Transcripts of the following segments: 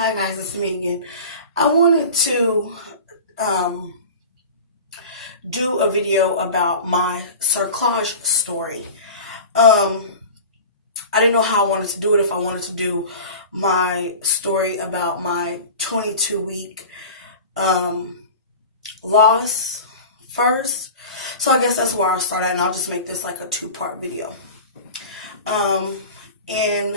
Hi guys, it's me again. I wanted to um, do a video about my cerclage story. Um, I didn't know how I wanted to do it, if I wanted to do my story about my 22-week loss first. So I guess that's where I'll start at, and I'll just make this like a two-part video. In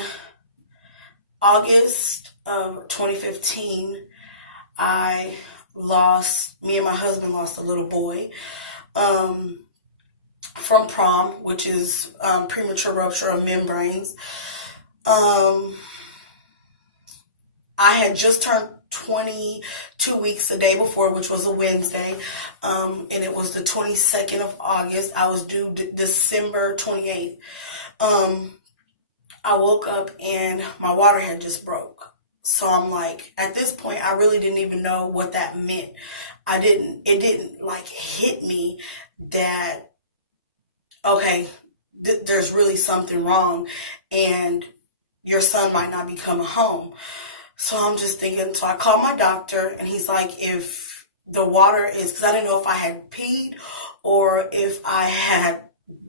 August of 2015, me and my husband lost a little boy from prom, which is premature rupture of membranes. I had just turned 22 weeks the day before, which was a Wednesday, and it was the 22nd of August. I was due December 28th. I woke up and my water had just broke. So I'm like, at this point, I really didn't even know what that meant. It didn't like hit me that, okay, there's really something wrong and your son might not be coming home. So I'm just thinking, so I called my doctor and he's like, if the water is, because I didn't know if I had peed or if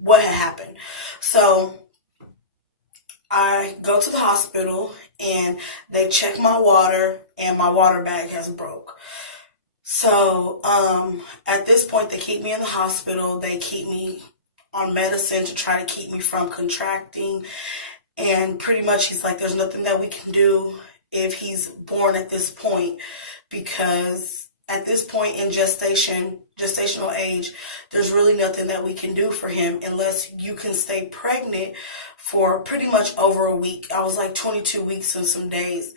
what had happened. So I go to the hospital and they check my water and my water bag has broke. So at this point, they keep me in the hospital. They keep me on medicine to try to keep me from contracting. And pretty much he's like, there's nothing that we can do if he's born at this point, because at this point in gestational age, there's really nothing that we can do for him unless you can stay pregnant for pretty much over a week. I was like 22 weeks and some days.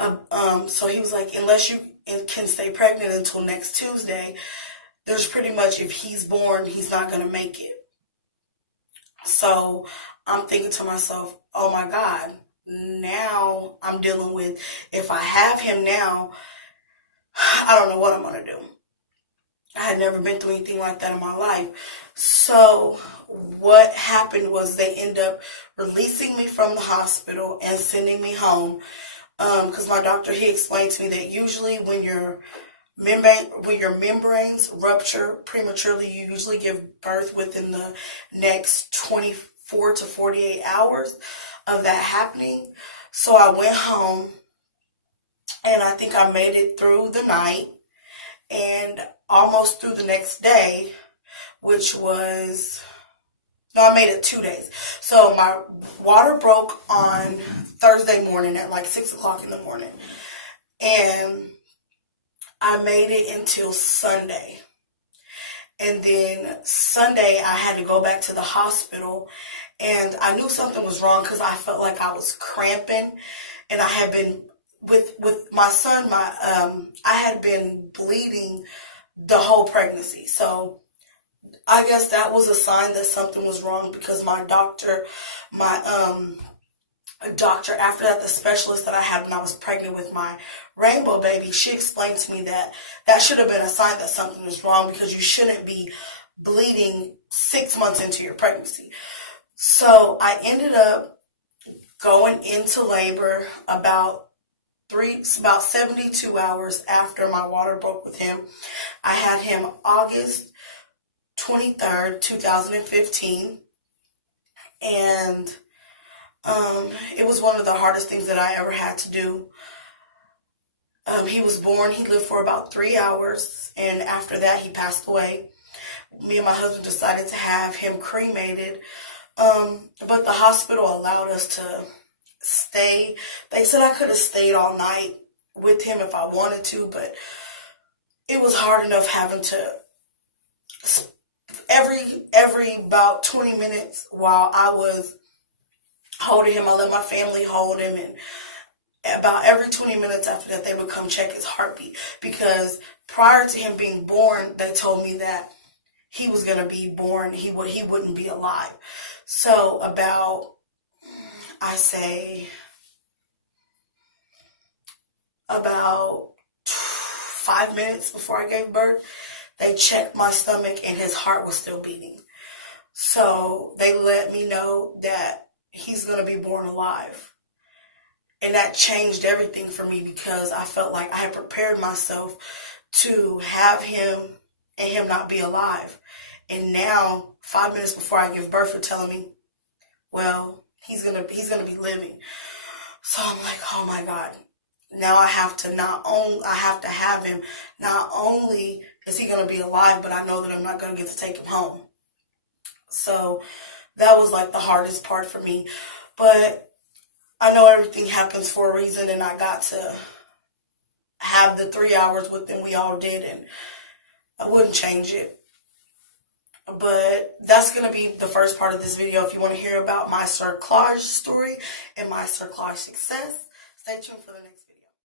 So he was like, unless you can stay pregnant until next Tuesday, there's pretty much, if he's born, he's not going to make it. So I'm thinking to myself, oh my God, now I'm dealing with, if I have him now, I don't know what I'm going to do. I had never been through anything like that in my life. So what happened was they end up releasing me from the hospital and sending me home. Because my doctor, he explained to me that usually when your membranes rupture prematurely, you usually give birth within the next 24 to 48 hours of that happening. So I went home and I think I made it through the night and almost through the next day, which was, no, I made it 2 days. So my water broke on Thursday morning at like 6 o'clock in the morning. And I made it until Sunday. And then Sunday, I had to go back to the hospital. And I knew something was wrong because I felt like I was cramping. And I had been, with my son, I had been bleeding the whole pregnancy. So I guess that was a sign that something was wrong, because my doctor, after that, the specialist that I had when I was pregnant with my rainbow baby, she explained to me that that should have been a sign that something was wrong, because you shouldn't be bleeding 6 months into your pregnancy. So I ended up going into labor about 72 hours after my water broke with him. I had him August 23rd, 2015, and it was one of the hardest things that I ever had to do. He was born, he lived for about 3 hours, and after that he passed away. Me and my husband decided to have him cremated, but the hospital allowed us to stay. They said I could have stayed all night with him if I wanted to, but it was hard enough having to, every about 20 minutes while I was holding him, I let my family hold him, and about every 20 minutes after that, they would come check his heartbeat, because prior to him being born, they told me that he was going to be born, he wouldn't be alive. So about, I say, about 5 minutes before I gave birth, they checked my stomach and his heart was still beating. So they let me know that he's going to be born alive. And that changed everything for me because I felt like I had prepared myself to have him and him not be alive. And now, 5 minutes before I give birth, you're telling me, well, he's gonna be living. So I'm like, oh my God. Now I have to have him. Not only is he gonna be alive, but I know that I'm not gonna get to take him home. So that was like the hardest part for me. But I know everything happens for a reason, and I got to have the 3 hours with him. We all did, and I wouldn't change it. But that's going to be the first part of this video. If you want to hear about my cerclage story and my cerclage success, stay tuned for the next.